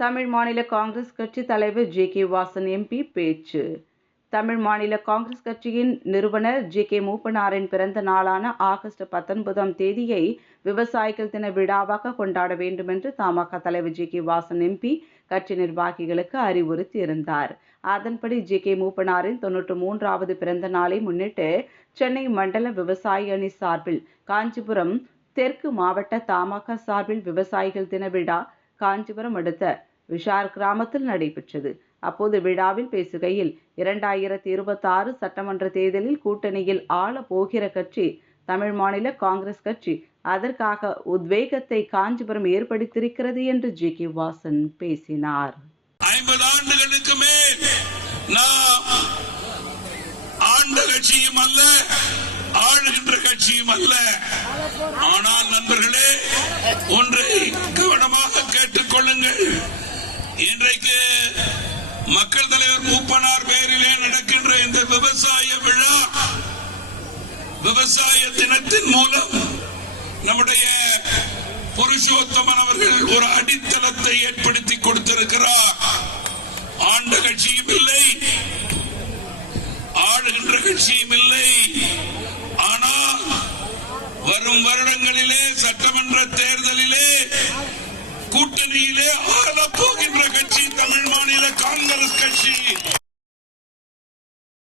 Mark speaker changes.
Speaker 1: தமிழ் மாநில காங்கிரஸ் கட்சி தலைவர் ஜே கே வாசன் எம்பி பேச்சு. தமிழ் மாநில காங்கிரஸ் கட்சியின் நிறுவனர் ஜே கே மூப்பனாரின் பிறந்த நாளான ஆகஸ்ட் பத்தொன்பதாம் தேதியை விவசாயிகள் தின விழாவாக கொண்டாட வேண்டும் என்று தமாக தலைவர் ஜே கே வாசன் எம்பி கட்சி நிர்வாகிகளுக்கு அறிவுறுத்தியிருந்தார் அதன்படி ஜே கே மூப்பனாரின் தொன்னூற்று மூன்றாவது பிறந்த நாளை முன்னிட்டு சென்னை மண்டல விவசாய அணி சார்பில் காஞ்சிபுரம் தெற்கு மாவட்ட தமாக சார்பில் விவசாயிகள் தின விழா காஞ்சிபுரம் அடுத்த விஷார் கிராமத்தில் நடைபெற்றது. அப்போது விழாவில் பேசுகையில் இரண்டாயிரத்தி இருபத்தாறு சட்டமன்ற தேர்தலில் கூட்டணியில் ஆள போகிற கட்சி தமிழ் மாநில காங்கிரஸ் கட்சி. அதற்காக உத்வேகத்தை காஞ்சிபுரம் ஏற்படுத்தியிருக்கிறது என்று ஜி. கே. வாசன் பேசினார்.
Speaker 2: ஐம்பது ஆண்டுகளுக்கு மேல் நாம் ஆண்ட கட்சியும் அல்ல ஆளுகின்ற கட்சியும் அல்ல. ஆனால் நண்பர்களே ஒன்று வாருங்கள் இன்றைக்கு மக்கள் தலைவர் மூப்பனார் பெயரிலே நடக்கின்ற இந்த விவசாய விழா விவசாய தினத்தின் மூலம் நம்முடைய புருஷோத்தமன் அவர்கள் ஒரு அடித்தளத்தை ஏற்படுத்தி கொடுத்திருக்கிறார். ஆண்ட கட்சியும் இல்லை ஆளுகின்ற கட்சியும் இல்லை. ஆனால் வரும் வருடங்களிலே சட்டமன்ற தேர்தல் ஆள போகின்ற கட்சி தமிழ் மாநில காங்கிரஸ் கட்சி.